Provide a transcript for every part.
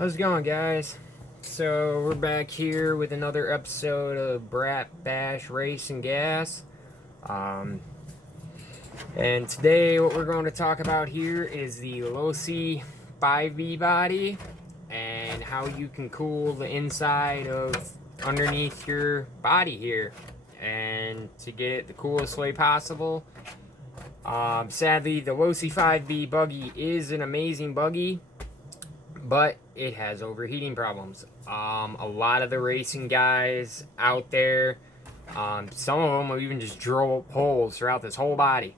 How's it going, guys? So we're back here with another episode of Brat Bash Race and Gas. Um, and today what we're going to talk about here is the losi 5V body and how you can cool the inside of underneath your body here and to get it the coolest way possible. Sadly, the losi 5V buggy is an amazing buggy, but it has overheating problems. A lot of the racing guys out there, some of them will even just drill holes throughout this whole body.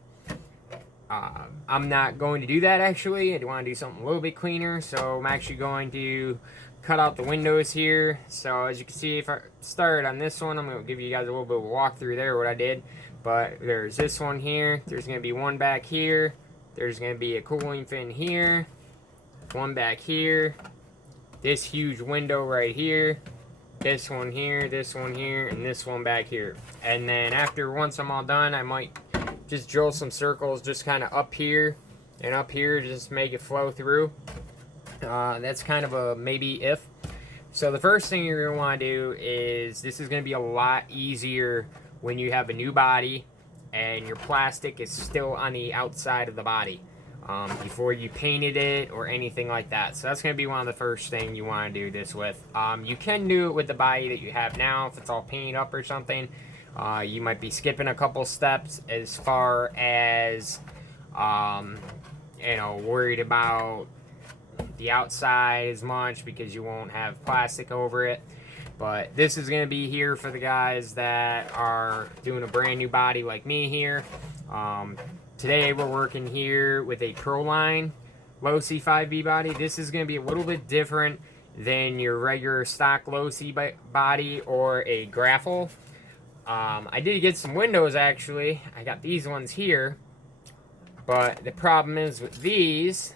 I'm not going to do that, actually. I want to do something a little bit cleaner, so I'm actually going to cut out the windows here. So as you can see, if I start on this one, I'm going to give you guys a little bit of a walkthrough there, what I did. But there's this one here. There's going to be one back here. There's going to be a cooling fin here. One back here. This huge window right here. This one here, and this one back here. And then once I'm all done, I might just drill some circles just kind of up here and up here, just make it flow through. That's kind of a maybe if. So the first thing you're going to want to do is, this is going to be a lot easier when you have a new body and your plastic is still on the outside of the body. Before you painted it or anything like that. So that's going to be one of the first things you want to do this with. You can do it with the body that you have now if it's all painted up or something. You might be skipping a couple steps as far as, worried about the outside as much because you won't have plastic over it. But this is going to be here for the guys that are doing a brand new body like me here. Today we're working here with a Proline losi 5V body. This is going to be a little bit different than your regular stock losi body or a graphel. I did get some windows, actually. I got these ones here. But the problem is with these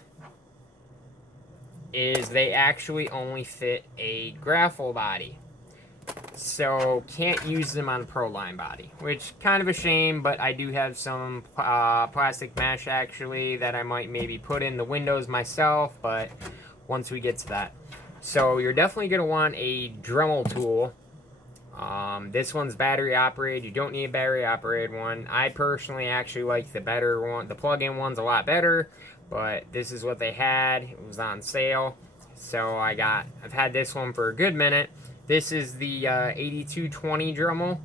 is they actually only fit a graphel body. So can't use them on a Proline body, which kind of a shame, but I do have some plastic mesh actually that I might maybe put in the windows myself, but once we get to that. So you're definitely going to want a Dremel tool. This one's battery operated. You don't need a battery operated one. I personally actually like the better one. The plug-in one's a lot better, but this is what they had. It was on sale. So I've had this one for a good minute. This is the 8220 Dremel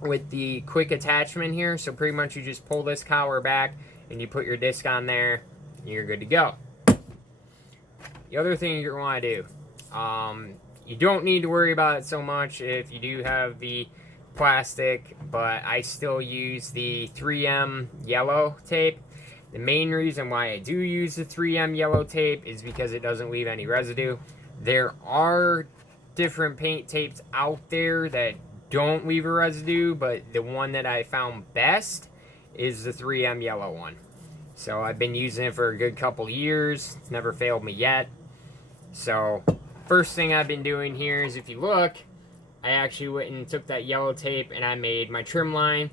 with the quick attachment here. So pretty much you just pull this collar back and you put your disc on there and you're good to go. The other thing you're going to do, you don't need to worry about it so much if you do have the plastic, but I still use the 3M yellow tape. The main reason why I do use the 3M yellow tape is because it doesn't leave any residue. There are different paint tapes out there that don't leave a residue, but the one that I found best is the 3M yellow one. So I've been using it for a good couple years. It's never failed me yet. So first thing I've been doing here is, if you look, I actually went and took that yellow tape and I made my trim line.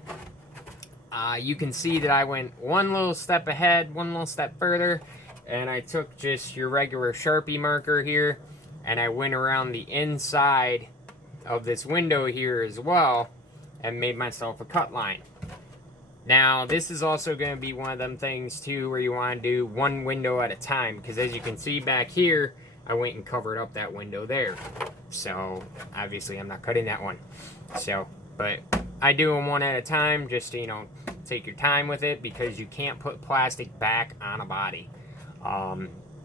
You can see that I went one little step ahead, one little step further, and I took just your regular Sharpie marker here and I went around the inside of this window here as well and made myself a cut line. Now, this is also going to be one of them things too where you want to do one window at a time, because as you can see back here, I went and covered up that window there. So obviously I'm not cutting that one. So, but I do them one at a time just to, take your time with it, because you can't put plastic back on a body.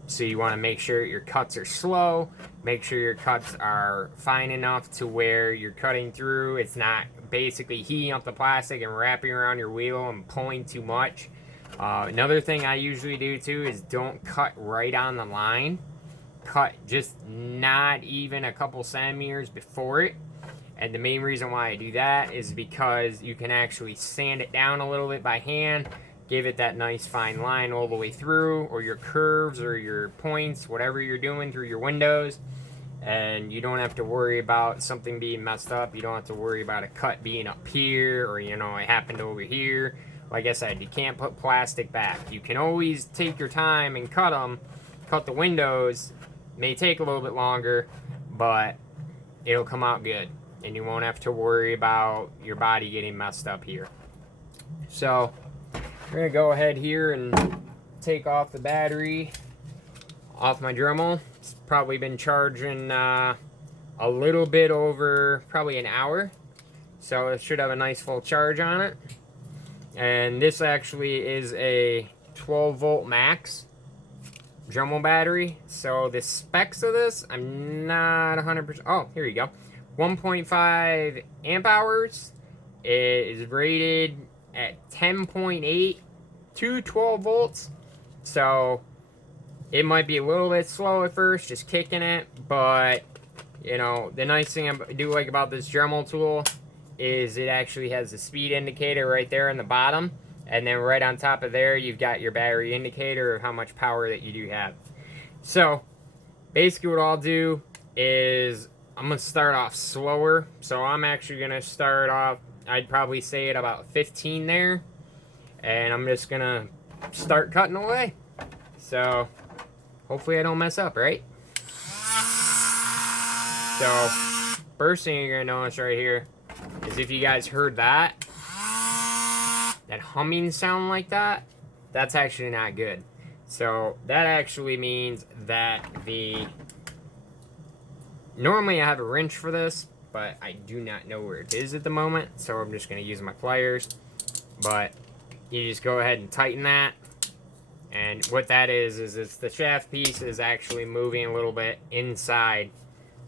So you want to make sure your cuts are slow, make sure your cuts are fine enough to where you're cutting through. It's not basically heating up the plastic and wrapping around your wheel and pulling too much. Another thing I usually do too is don't cut right on the line. Cut just not even a couple centimeters before it. And the main reason why I do that is because you can actually sand it down a little bit by hand, give it that nice fine line all the way through, or your curves or your points, whatever you're doing through your windows. And you don't have to worry about something being messed up. You don't have to worry about a cut being up here, or it happened over here. Like I said, you can't put plastic back. You can always take your time and cut the windows May take a little bit longer, but it'll come out good, and you won't have to worry about your body getting messed up here. So I'm gonna go ahead here and take off the battery off my Dremel. It's probably been charging a little bit over probably an hour, so it should have a nice full charge on it. And this actually is a 12 volt max Dremel battery. So the specs of this, I'm not 100%. Oh, here you go. 1.5 amp hours. It is rated at 10.8 to 12 volts. So it might be a little bit slow at first, just kicking it. But, you know, the nice thing I do like about this Dremel tool is it actually has a speed indicator right there in the bottom. And then right on top of there, you've got your battery indicator of how much power that you do have. So basically what I'll do is I'm going to start off slower. So I'm actually going to start off, I'd probably say at about 15 there. And I'm just going to start cutting away. So hopefully I don't mess up, right? So first thing you're going to notice right here is if you guys heard that humming sound like that, that's actually not good. So that actually means that normally I have a wrench for this, but I do not know where it is at the moment, so I'm just going to use my pliers. But you just go ahead and tighten that, and what that is it's the shaft piece is actually moving a little bit inside.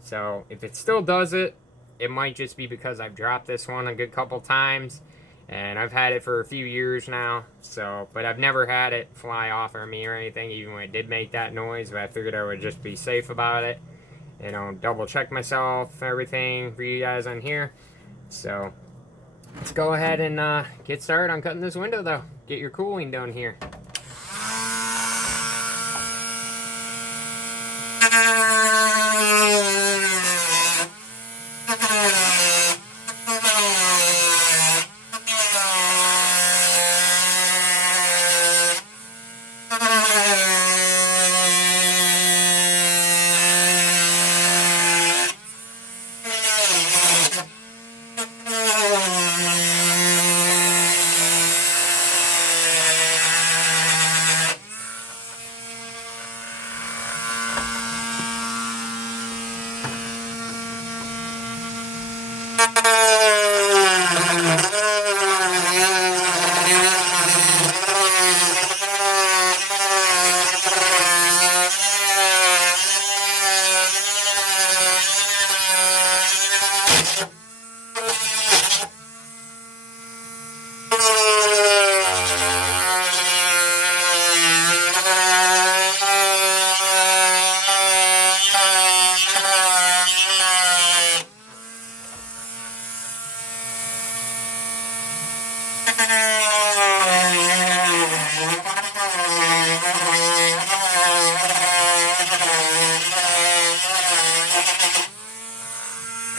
So if it still does it, it might just be because I've dropped this one a good couple times. And I've had it for a few years now, so, but I've never had it fly off of me or anything, even when it did make that noise. But I figured I would just be safe about it, you know, double check myself, everything for you guys on here. So let's go ahead and get started on cutting this window though. Get your cooling done here.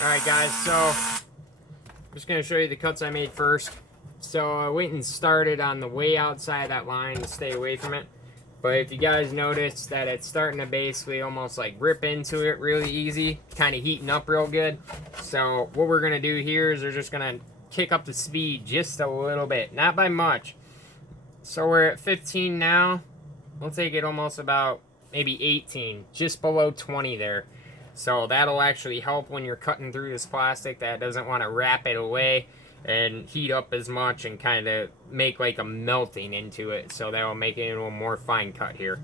Alright guys, so I'm just going to show you the cuts I made first. So I went and started on the way outside of that line to stay away from it. But if you guys notice that it's starting to basically almost like rip into it really easy, kind of heating up real good. So what we're going to do here is we're just going to kick up the speed just a little bit, not by much. So we're at 15 now. We'll take it almost about maybe 18, just below 20 there. So that'll actually help when you're cutting through this plastic that doesn't want to wrap it away and heat up as much and kind of make like a melting into it. So that will make it a little more fine cut here.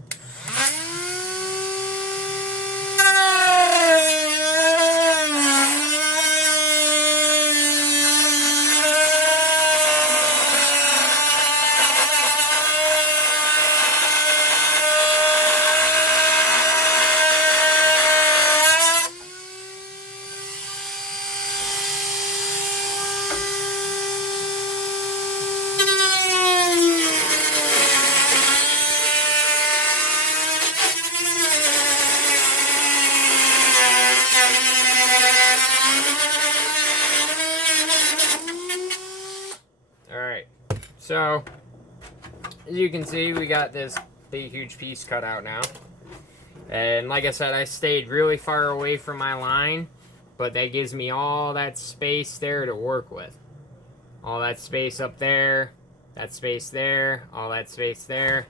So, as you can see, we got this big huge piece cut out now. And like I said, I stayed really far away from my line, but that gives me all that space there to work with. All that space up there, that space there, all that space there.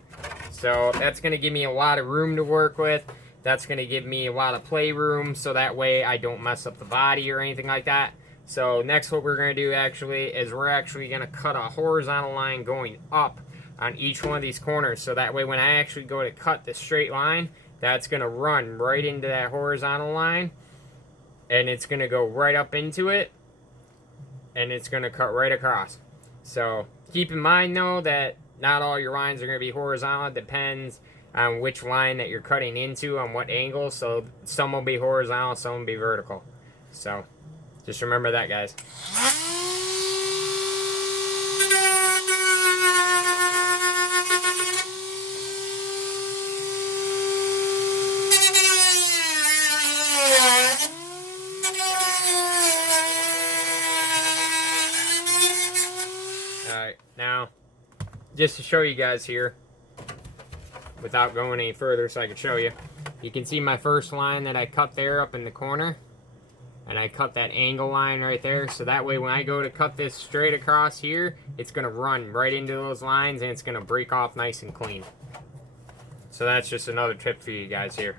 So that's going to give me a lot of room to work with. That's going to give me a lot of playroom, so that way I don't mess up the body or anything like that. So next what we're going to do actually is we're actually going to cut a horizontal line going up on each one of these corners. So that way when I actually go to cut the straight line, that's going to run right into that horizontal line. And it's going to go right up into it. And it's going to cut right across. So keep in mind though that not all your lines are going to be horizontal. It depends on which line that you're cutting into, on what angle. So some will be horizontal, some will be vertical. So just remember that, guys. Alright, now just to show you guys here, without going any further so I can show you, you can see my first line that I cut there up in the corner, and I cut that angle line right there, so that way when I go to cut this straight across here, it's going to run right into those lines and it's going to break off nice and clean. So that's just another tip for you guys here.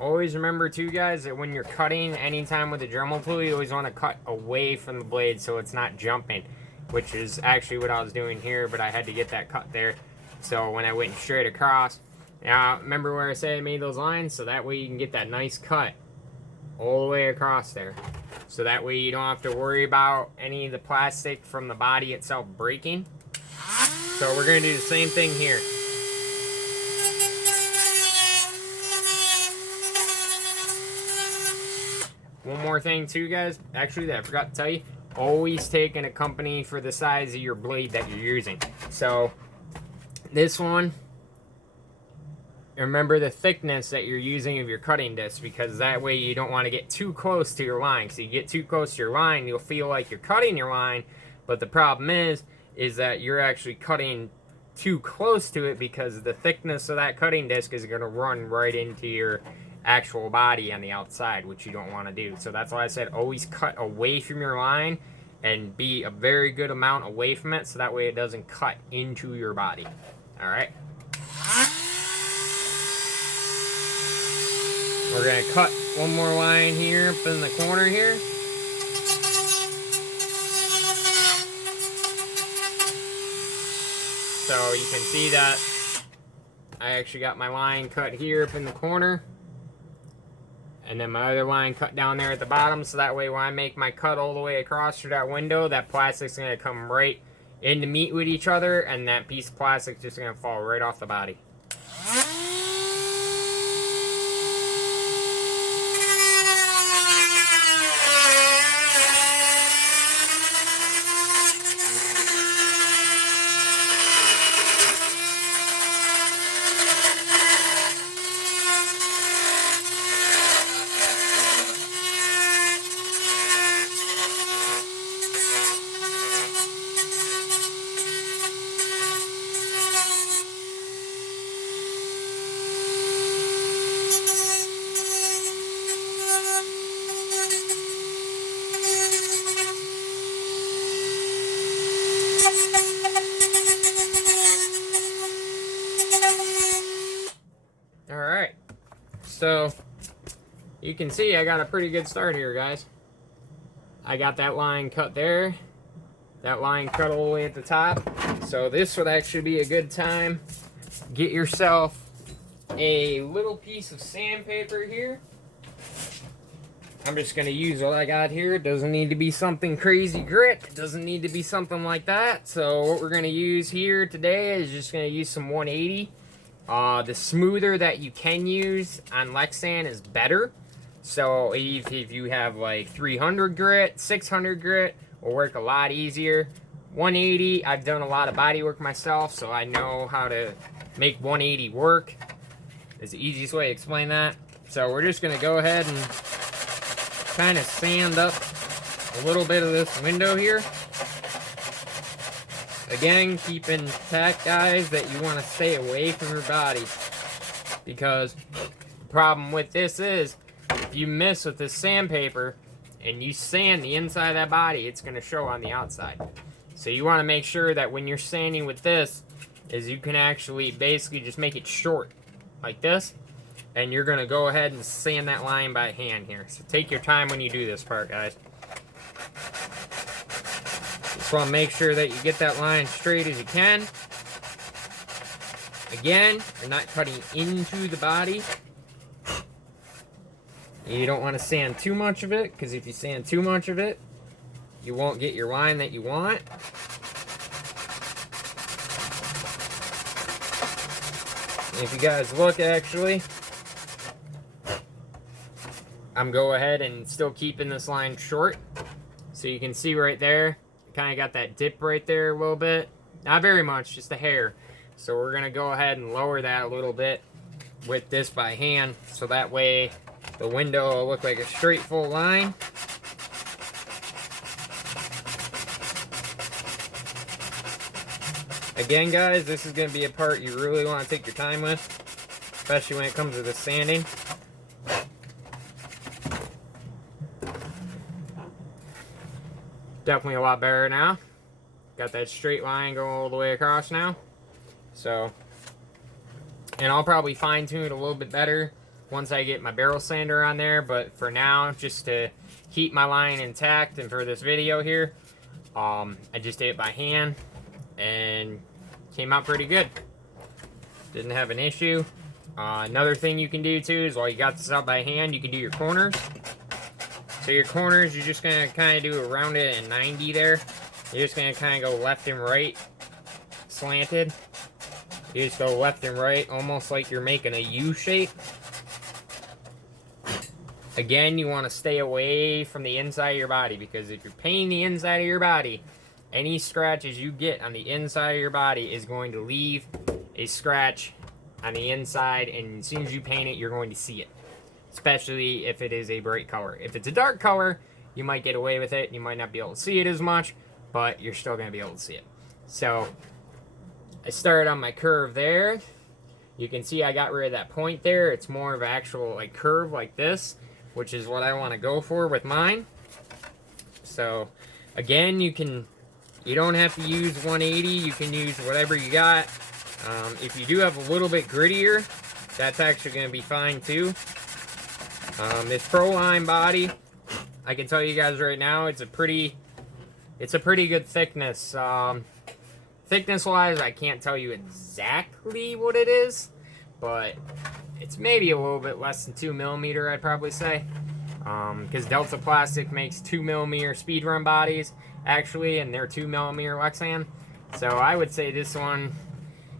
Always remember too, guys, that when you're cutting anytime with a Dremel tool, you always want to cut away from the blade so it's not jumping, which is actually what I was doing here, but I had to get that cut there. So when I went straight across, now remember where I said I made those lines? So that way you can get that nice cut all the way across there. So that way you don't have to worry about any of the plastic from the body itself breaking. So we're going to do the same thing here. One more thing too, guys, actually that I forgot to tell you, always take an accompany for the size of your blade that you're using. So this one, remember the thickness that you're using of your cutting disc, because that way you don't want to get too close to your line. So you get too close to your line, you'll feel like you're cutting your line, but the problem is that you're actually cutting too close to it, because the thickness of that cutting disc is going to run right into your actual body on the outside, which you don't want to do. So that's why I said always cut away from your line and be a very good amount away from it, so that way it doesn't cut into your body. All right, we're gonna cut one more line here up in the corner here. So you can see that I actually got my line cut here up in the corner, and then my other line cut down there at the bottom, so that way when I make my cut all the way across through that window, that plastic's going to come right in to meet with each other, and that piece of plastic just going to fall right off the body. Alright, so you can see I got a pretty good start here, guys. I got that line cut there, that line cut all the way at the top, so this would actually be a good time. Get yourself a little piece of sandpaper here. I'm just going to use what I got here. It doesn't need to be something crazy grit. It doesn't need to be something like that. So what we're going to use here today is just going to use some 180. The smoother that you can use on Lexan is better. So if you have like 300 grit, 600 grit, will work a lot easier. 180, I've done a lot of body work myself, so I know how to make 180 work. Is the easiest way to explain that. So we're just going to go ahead and kind of sand up a little bit of this window here. Again, keep in tact, guys, that you want to stay away from your body, because the problem with this is if you miss with this sandpaper and you sand the inside of that body, it's going to show on the outside. So you want to make sure that when you're sanding with this is you can actually basically just make it short like this, and you're going to go ahead and sand that line by hand here. So take your time when you do this part, guys. Just want to make sure that you get that line straight as you can. Again, you're not cutting into the body. You don't want to sand too much of it, because if you sand too much of it, you won't get your line that you want. And if you guys look, actually, I'm going ahead and still keeping this line short. So you can see right there, kind of got that dip right there a little bit. Not very much, just a hair. So we're going to go ahead and lower that a little bit with this by hand. So that way the window will look like a straight full line. Again, guys, this is going to be a part you really want to take your time with, especially when it comes to the sanding. Definitely a lot better now. Got that straight line going all the way across now. So, and I'll probably fine tune it a little bit better once I get my barrel sander on there, but for now, just to keep my line intact and for this video here, I just did it by hand and came out pretty good. Didn't have an issue. Another thing you can do too is while you got this out by hand, you can do your corners. So your corners, you're just going to kind of do around it at 90 there. You're just going to kind of go left and right, slanted. You just go left and right, almost like you're making a U shape. Again, you want to stay away from the inside of your body, because if you're painting the inside of your body, any scratches you get on the inside of your body is going to leave a scratch on the inside, and as soon as you paint it, you're going to see it. Especially if it is a bright color. If it's a dark color, you might get away with it. You might not be able to see it as much, but you're still going to be able to see it. So, I started on my curve there. You can see I got rid of that point there. It's more of an actual like curve like this, which is what I want to go for with mine. So, again, you don't have to use 180. You can use whatever you got. If you do have a little bit grittier, that's actually going to be fine too. This Pro Line body, I can tell you guys right now, it's a pretty good thickness. Thickness-wise, I can't tell you exactly what it is, but it's maybe a little bit less than 2 millimeter, I'd probably say. Because Delta Plastic makes 2 millimeter speedrun bodies, actually, and they're 2 millimeter Lexan. So I would say this one,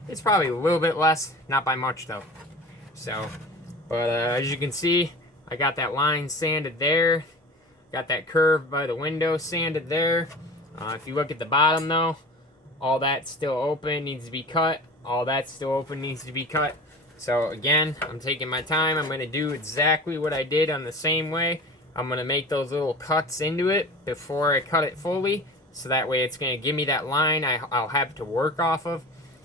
it's probably a little bit less, not by much though. So, but as you can see, I got that line sanded there. Got that curve by the window sanded there. If you look at the bottom though, all that's still open, needs to be cut. All that's still open, needs to be cut. So again, I'm taking my time. I'm going to do exactly what I did on the same way. I'm going to make those little cuts into it before I cut it fully. So that way it's going to give me that line I'll have to work off of.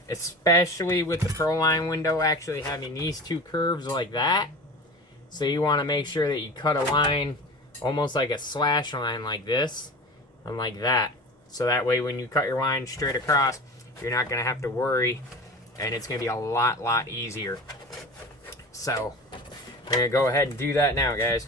Especially with the Pro Line window actually having these two curves like that. So you want to make sure that you cut a line almost like a slash line like this and like that. So that way when you cut your line straight across, you're not going to have to worry, and it's going to be a lot easier. So we're going to go ahead and do that now, guys.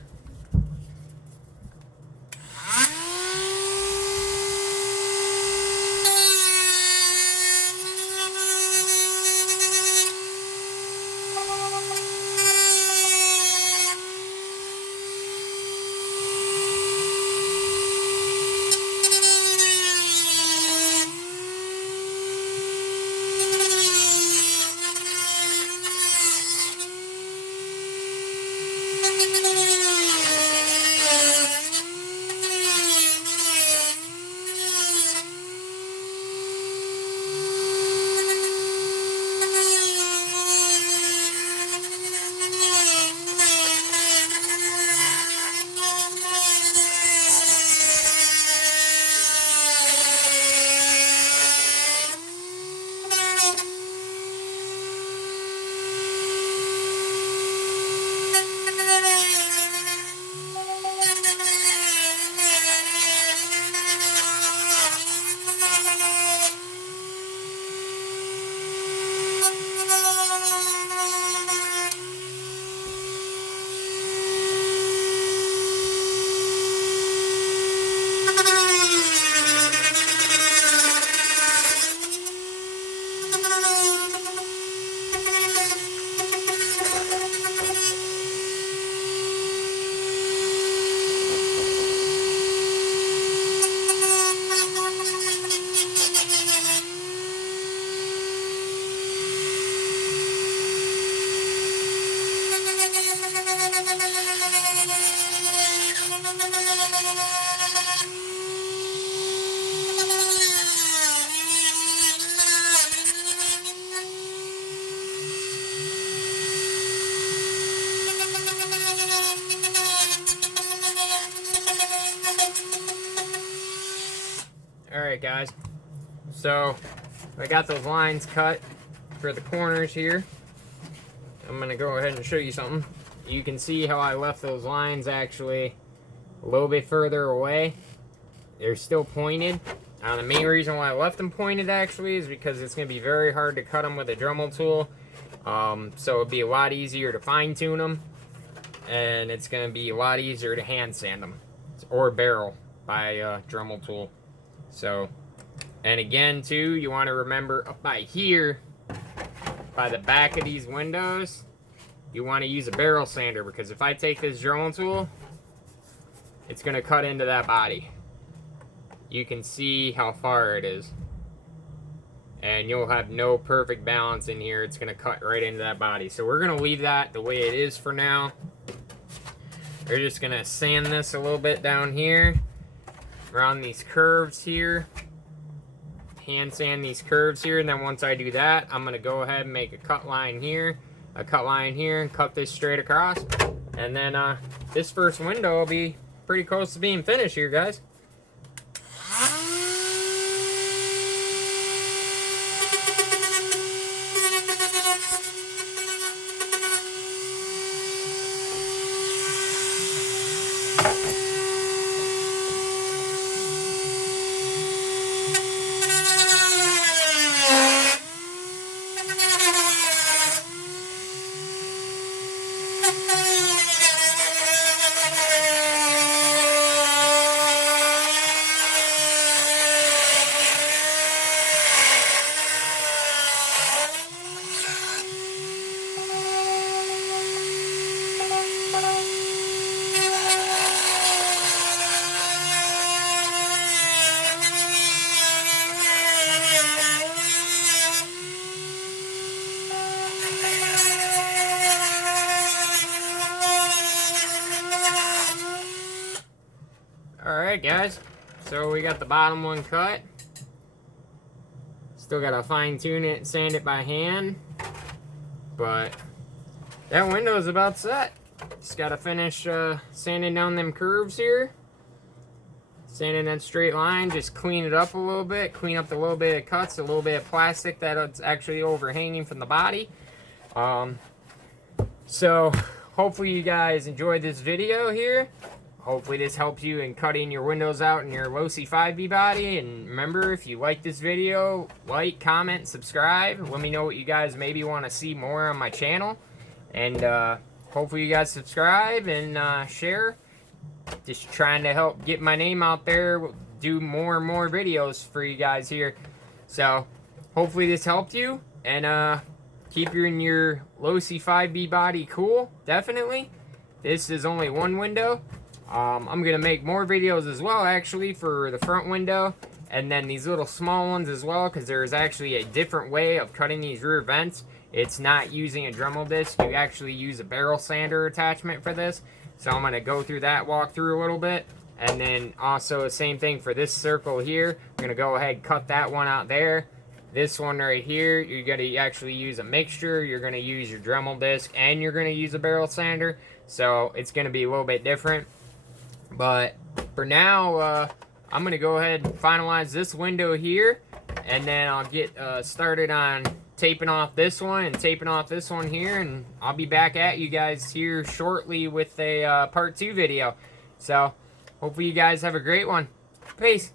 Alright guys, so I got those lines cut for the corners here. I'm going to go ahead and show you something. You can see how I left those lines actually a little bit further away. They're still pointed. The main reason why I left them pointed actually is because it's going to be very hard to cut them with a Dremel tool. So it'd be a lot easier to fine tune them. And it's going to be a lot easier to hand sand them. Or barrel by a Dremel tool. So, and again too, you want to remember up by here, by the back of these windows, you want to use a barrel sander, because if I take this Dremel tool, it's going to cut into that body. You can see how far it is. And you'll have no perfect balance in here. It's going to cut right into that body. So we're going to leave that the way it is for now. We're just going to sand this a little bit down here, around these curves here. Hand sand these curves here, and then once I do that, I'm going to go ahead and make a cut line here, a cut line here, and cut this straight across. And then this first window will be pretty close to being finished here, guys. Alright guys, so we got the bottom one cut. Still gotta fine tune it and sand it by hand. But that window is about set. Just gotta finish sanding down them curves here. Sanding that straight line, just clean it up a little bit. Clean up the little bit of cuts, a little bit of plastic that's actually overhanging from the body. So hopefully you guys enjoyed this video here. Hopefully this helps you in cutting your windows out in your losi 5B body. And remember, if you like this video, like, comment, subscribe. Let me know what you guys maybe want to see more on my channel. And hopefully you guys subscribe and share. Just trying to help get my name out there, do more and more videos for you guys here. So hopefully this helped you. And keep your losi 5B body cool, definitely. This is only one window. I'm going to make more videos as well, actually, for the front window. And then these little small ones as well, because there's actually a different way of cutting these rear vents. it's not using a Dremel disc. You actually use a barrel sander attachment for this. So I'm going to go through that walkthrough a little bit. And then also the same thing for this circle here. I'm going to go ahead and cut that one out there. This one right here, you're going to actually use a mixture. You're going to use your Dremel disc and you're going to use a barrel sander. So it's going to be a little bit different. But for now, I'm going to go ahead and finalize this window here. And then I'll get started on taping off this one and taping off this one here. And I'll be back at you guys here shortly with a part 2 video. So hopefully you guys have a great one. Peace.